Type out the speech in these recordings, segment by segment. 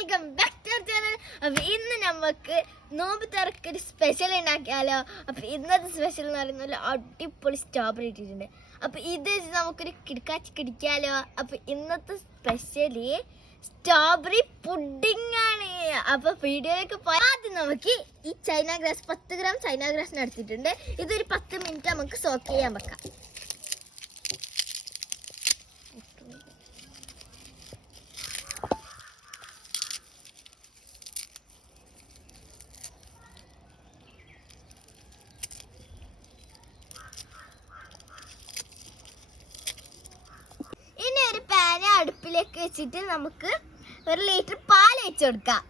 Welcome back to channel. അപ്പൊ ഇന്ന് നമുക്ക് നോമ്പ് തുറക്കൊരു സ്പെഷ്യൽ ഉണ്ടാക്കിയാലോ. അപ്പൊ ഇന്നത്തെ സ്പെഷ്യൽ എന്ന് പറയുന്നത് അടിപൊളി സ്ട്രോബെറി ഇട്ടിട്ടുണ്ട്. അപ്പൊ ഇത് നമുക്കൊരു കിടക്കാച്ചി കിടിക്കാലോ. അപ്പൊ ഇന്നത്തെ സ്പെഷ്യല് സ്ട്രോബെറി പുഡിംഗ് ആണ്. അപ്പൊ വീഡിയോയിലേക്ക് പോയാൽ ആദ്യം നമുക്ക് ഈ ചൈന ഗ്രാസ് 10 ഗ്രാം ചൈന ഗ്രാസിന് എടുത്തിട്ടുണ്ട്. ഇതൊരു 10 മിനിറ്റ് നമുക്ക് സോക്ക് ചെയ്യാൻ വെക്കാം. ഇനി ഒരു പാന് അടുപ്പിലേക്ക് വെച്ചിട്ട് നമുക്ക് 1 ലിറ്റർ പാൽ വെച്ച് കൊടുക്കാം.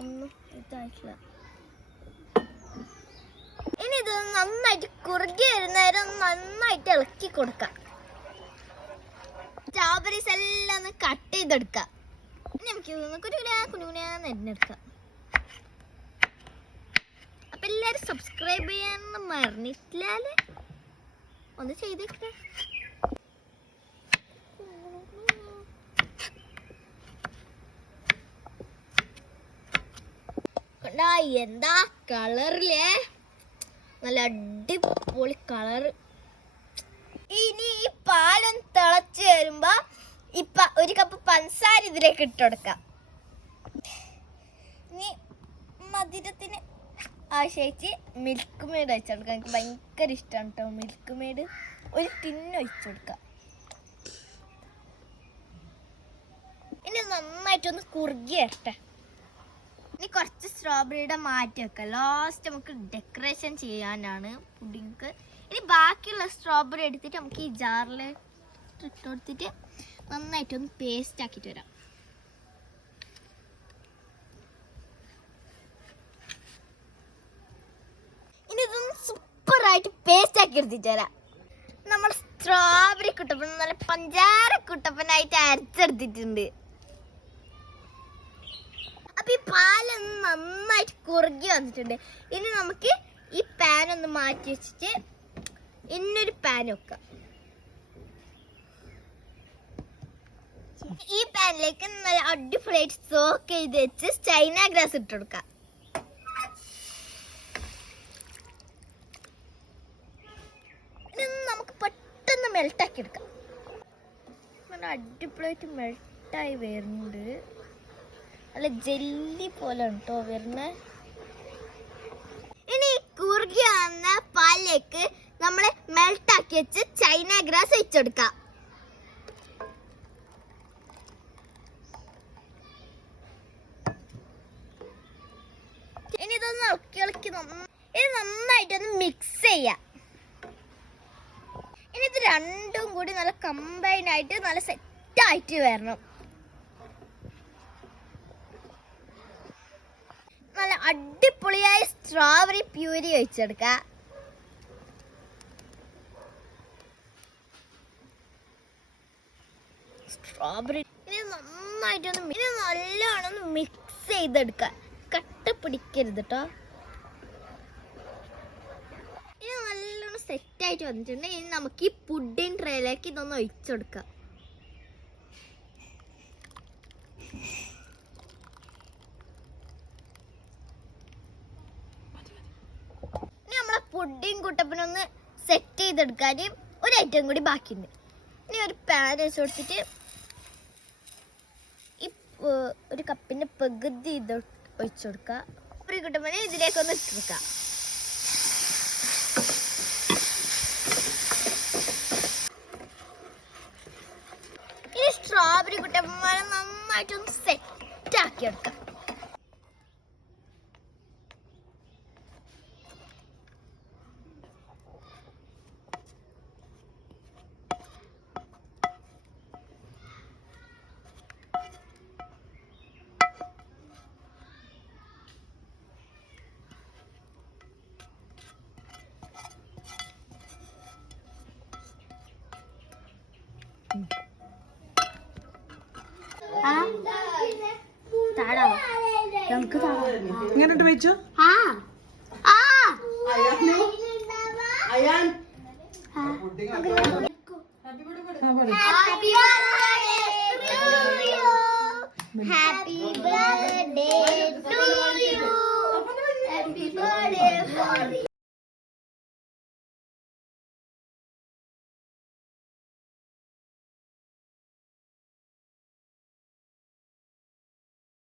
ഒന്നും ഇതായിട്ടില്ല. ഇനി ഇത് നന്നായിട്ട് കുറുകി വരുന്നേരം നന്നായിട്ട് ഇളക്കി കൊടുക്കാം. സ്ട്രോബെറീസ് എല്ലാം ഒന്ന് കട്ട് ചെയ്തെടുക്കാം. ഇനി നമുക്ക് കുനുകുനാന്ന് എണ്ണയെടുക്കാം. അപ്പൊ എല്ലാരും സബ്സ്ക്രൈബ് ചെയ്യാനൊന്നും മറന്നിട്ടില്ലാല് ഒന്ന് ചെയ്തേക്കട്ടെ. എന്താ കളറില്ലേ, നല്ല അടിപൊളി കളറ്. ഇനി ഈ പാലൊന്ന് തിളച്ച് വരുമ്പോ ഇപ്പൊ 1 കപ്പ് പഞ്ചസാര ഇതിലേക്ക് ഇട്ടുകൊടുക്കാം. ഇനി മധുരത്തിന് ആവശ്യമായിട്ട് മിൽക്ക് മെയ്ഡ് ഒഴിച്ചു കൊടുക്കാം. എനിക്ക് ഭയങ്കര ഇഷ്ടമാണ് കേട്ടോ മിൽക്ക് മെയ്ഡ്. 1 ടിന്ന് ഒഴിച്ചു കൊടുക്കാം. ഇനി നന്നായിട്ടൊന്ന് കുറുകി വരട്ടെ. ഇനി കുറച്ച് സ്ട്രോബെറിയുടെ മാറ്റി വെക്കാം. ലാസ്റ്റ് നമുക്ക് ഡെക്കറേഷൻ ചെയ്യാനാണ് പുഡിംഗ്. ഇനി ബാക്കിയുള്ള സ്ട്രോബെറി എടുത്തിട്ട് നമുക്ക് ഈ ജാറിൽ ഇട്ട് കൊടുത്തിട്ട് നന്നായിട്ടൊന്ന് പേസ്റ്റ് ആക്കിയിട്ട് വരാം. ഇനി ഇതൊന്ന് സൂപ്പറായിട്ട് പേസ്റ്റ് ആക്കി എടുത്തിട്ട് വരാം. നമ്മൾ സ്ട്രോബെറി കുട്ടപ്പൻ നല്ല പഞ്ചാര കുട്ടപ്പനായിട്ട് അരച്ചെടുത്തിട്ടുണ്ട്. അപ്പൊ ഈ പാലൊന്ന് നന്നായിട്ട് കുറുകി വന്നിട്ടുണ്ട്. ഇനി നമുക്ക് ഈ പാൻ ഒന്ന് മാറ്റി വെച്ചിട്ട് ഇന്നൊരു പാൻ വെക്കാം. ഈ പാനിലേക്ക് നല്ല അടിപൊളിയായിട്ട് സോക്ക് ചെയ്ത് വെച്ച് ചൈന ഗ്രാസ് ഇട്ട് കൊടുക്കാം. ഇനി നമുക്ക് പെട്ടെന്ന് മെൽട്ടാക്കി എടുക്കാം. നല്ല അടിപൊളിയായിട്ട് മെൽട്ടായി വരുന്നുണ്ട്. നല്ല ജെല്ലി പോലെ കേട്ടോ വരുന്നത്. ഇനി കുറുകി വന്ന പാലിലേക്ക് നമ്മൾ മെൽട്ടാക്കി വെച്ച് ചൈന ഗ്രാസ് വെച്ചെടുക്കാം. ഇനി ഇതൊന്ന് ഇളക്കി ഇത് നന്നായിട്ടൊന്ന് മിക്സ് ചെയ്യാം. ഇനി ഇത് രണ്ടും കൂടി നല്ല കമ്പൈൻ ആയിട്ട് നല്ല സെറ്റായിട്ട് വരണം. നല്ല അടിപൊളിയായ സ്ട്രോബെറി പ്യൂരി ഒഴിച്ചെടുക്കാം. സ്ട്രോബെറി ഇനി നല്ലോണം മിക്സ് ചെയ്തെടുക്കാം. കട്ട പിടിക്കരുത് കേട്ടോ. ഇനി നല്ലോണം സെറ്റായിട്ട് വന്നിട്ടുണ്ട്. ഇനി നമുക്ക് ഈ പുഡിംഗ് ട്രേയിലേക്ക് ഇതൊന്ന് ഒഴിച്ചെടുക്കാം. പുഡിംഗ് കുട്ടപ്പനൊന്ന് സെറ്റ് ചെയ്തെടുക്കാൻ 1 ഐറ്റം കൂടി ബാക്കിയുണ്ട്. ഇനി ഒരു പാൻ വെച്ച് കൊടുത്തിട്ട് 1 കപ്പിന്റെ പകുതി ഇത് ഒഴിച്ചു കൊടുക്കുക. ഒരു കുട്ടപ്പനെ ഇതിലേക്കൊന്ന് ഇട്ട് കൊടുക്കാം. ഈ സ്ട്രോബെറി കുട്ടപ്പന്മാരെ നന്നായിട്ടൊന്ന് സെറ്റ് ആക്കി എടുക്കാം. ഇങ്ങനെ വെച്ചു.